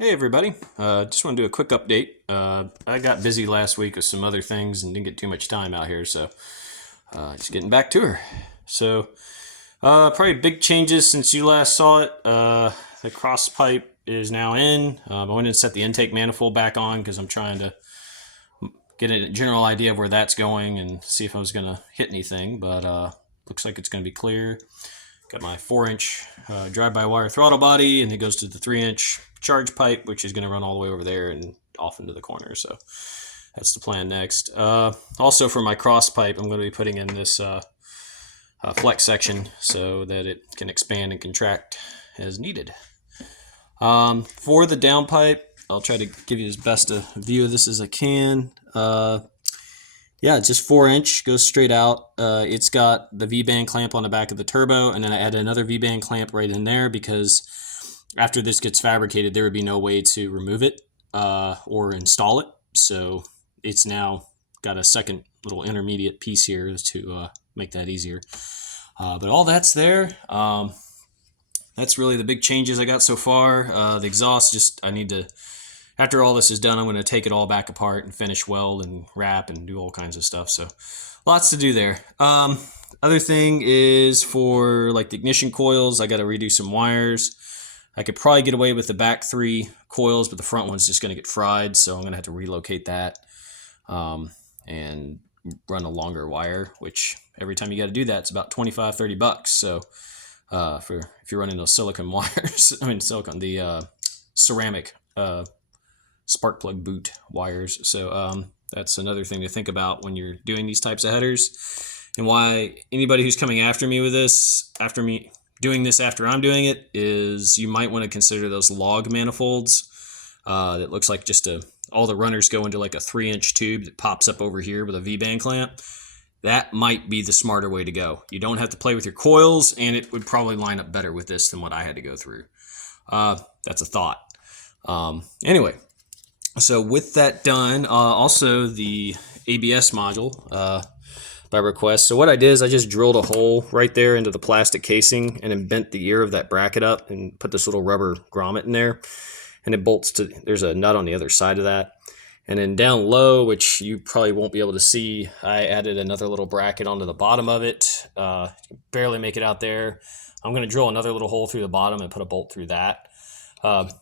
Hey everybody, just want to do a quick update. I got busy last week with some other things and didn't get too much time out here, so just getting back to her. So probably big changes since you last saw it. The cross pipe is now in. I went and set the intake manifold back on because I'm trying to get a general idea of where that's going and see if I was going to hit anything, but looks like it's going to be clear. Got my 4-inch drive-by-wire throttle body, and it goes to the 3-inch charge pipe, which is going to run all the way over there and off into the corner. So that's the plan next. Also for my cross pipe, I'm going to be putting in this flex section so that it can expand and contract as needed. For the downpipe, I'll try to give you as best a view of this as I can. Yeah, it's just 4-inch, goes straight out. It's got the V-band clamp on the back of the turbo, and then I added another V-band clamp right in there because after this gets fabricated, there would be no way to remove it or install it. So it's now got a second little intermediate piece here to make that easier. But all that's there. That's really the big changes I got so far. The exhaust, I need to... After all this is done, I'm going to take it all back apart and finish weld and wrap and do all kinds of stuff. So lots to do there. Other thing is for like the ignition coils, I got to redo some wires. I could probably get away with the back 3 coils, but the front one's just going to get fried. So I'm going to have to relocate that and run a longer wire, which every time you got to do that, it's about $25-$30. So if you're running those silicone wires, the ceramic spark plug boot wires. So that's another thing to think about when you're doing these types of headers, and why anybody who's coming after me with this, after me doing this after I'm doing it, is you might want to consider those log manifolds that looks like just all the runners go into like a 3-inch tube that pops up over here with a V-band clamp. That might be the smarter way to go. You don't have to play with your coils, and it would probably line up better with this than what I had to go through. That's a thought. Anyway, so with that done, also the ABS module by request. So what I did is I just drilled a hole right there into the plastic casing and then bent the ear of that bracket up and put this little rubber grommet in there. And it bolts to, there's a nut on the other side of that. And then down low, which you probably won't be able to see, I added another little bracket onto the bottom of it. Barely make it out there. I'm going to drill another little hole through the bottom and put a bolt through that.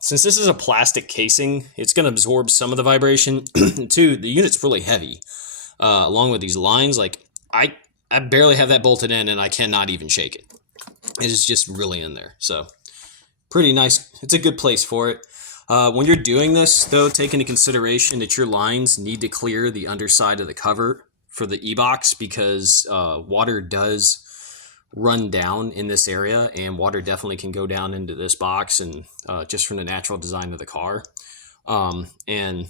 Since this is a plastic casing, it's going to absorb some of the vibration. Too, the unit's really heavy. Along with these lines, like I barely have that bolted in, and I cannot even shake it. It is just really in there. So pretty nice. It's a good place for it. When you're doing this, though, take into consideration that your lines need to clear the underside of the cover for the e-box, because water does run down in this area, and water definitely can go down into this box, and just from the natural design of the car, and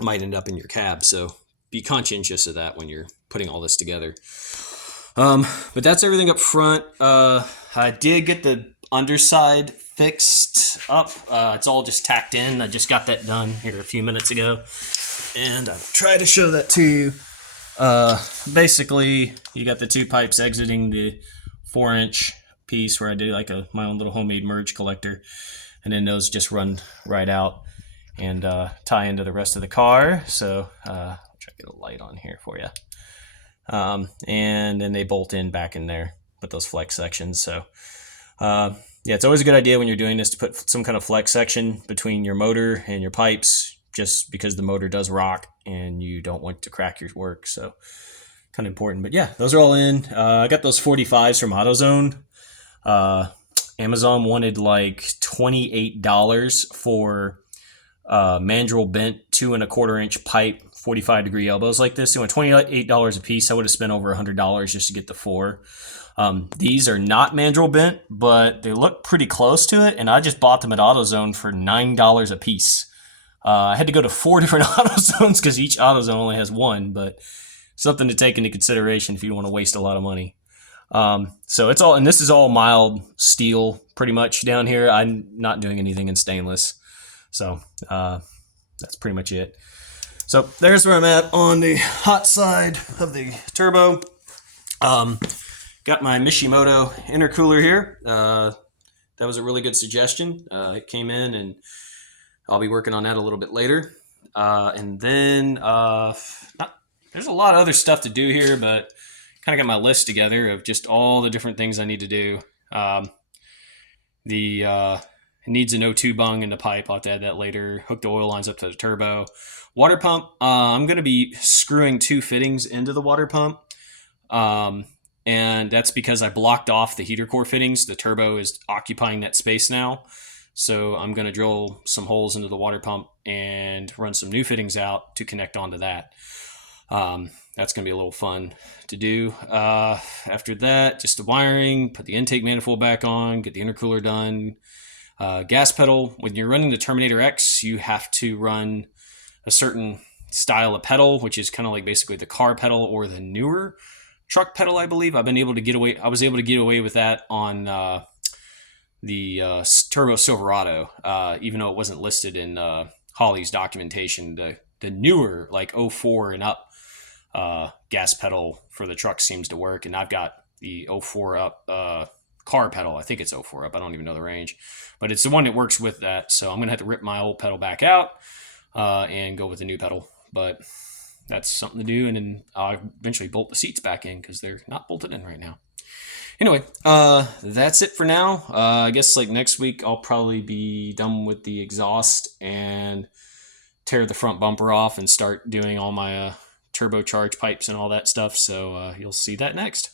might end up in your cab. So be conscientious of that when you're putting all this together. But that's everything up front. I did get the underside fixed up. It's all just tacked in. I just got that done here a few minutes ago, and I'll try to show that to you. Basically, you got the 2 pipes exiting the 4-inch piece where I did like my own little homemade merge collector, and then those just run right out and tie into the rest of the car. So I'll try to get a light on here for you. And then they bolt in back in there with those flex sections. So yeah, it's always a good idea when you're doing this to put some kind of flex section between your motor and your pipes, just because the motor does rock and you don't want to crack your work. So kind of important. But yeah, those are all in. I got those 45s from AutoZone. Amazon wanted like $28 for mandrel bent 2 1/4-inch pipe, 45-degree elbows like this. They went $28 a piece. I would have spent over $100 just to get the 4. These are not mandrel bent, but they look pretty close to it, and I just bought them at AutoZone for $9 a piece. I had to go to 4 different AutoZones because each AutoZone only has 1, but something to take into consideration if you don't want to waste a lot of money. So it's all, and this is all mild steel pretty much down here. I'm not doing anything in stainless. So that's pretty much it. So there's where I'm at on the hot side of the turbo. Got my Mishimoto intercooler here. That was a really good suggestion. It came in and I'll be working on that a little bit later. And then there's a lot of other stuff to do here, but kind of got my list together of just all the different things I need to do. Um, the it needs an O2 bung in the pipe. I'll have to add that later. Hook the oil lines up to the turbo. Water pump. I'm going to be screwing 2 fittings into the water pump. And that's because I blocked off the heater core fittings. The turbo is occupying that space now. So I'm going to drill some holes into the water pump and run some new fittings out to connect onto that. That's going to be a little fun to do. After that, just the wiring, put the intake manifold back on, get the intercooler done. Gas pedal, when you're running the Terminator X, you have to run a certain style of pedal, which is kind of like basically the car pedal or the newer truck pedal, I believe. I was able to get away with that on the Turbo Silverado, even though it wasn't listed in Holley's documentation. The newer, like 04 and up, gas pedal for the truck seems to work, and I've got the 04 up car pedal. I think it's 04 up. I don't even know the range, but it's the one that works with that. So I'm gonna have to rip my old pedal back out and go with the new pedal. But that's something to do, and then I'll eventually bolt the seats back in because they're not bolted in right now. Anyway, that's it for now. I guess like next week I'll probably be done with the exhaust and tear the front bumper off and start doing all my turbocharge pipes and all that stuff. So you'll see that next.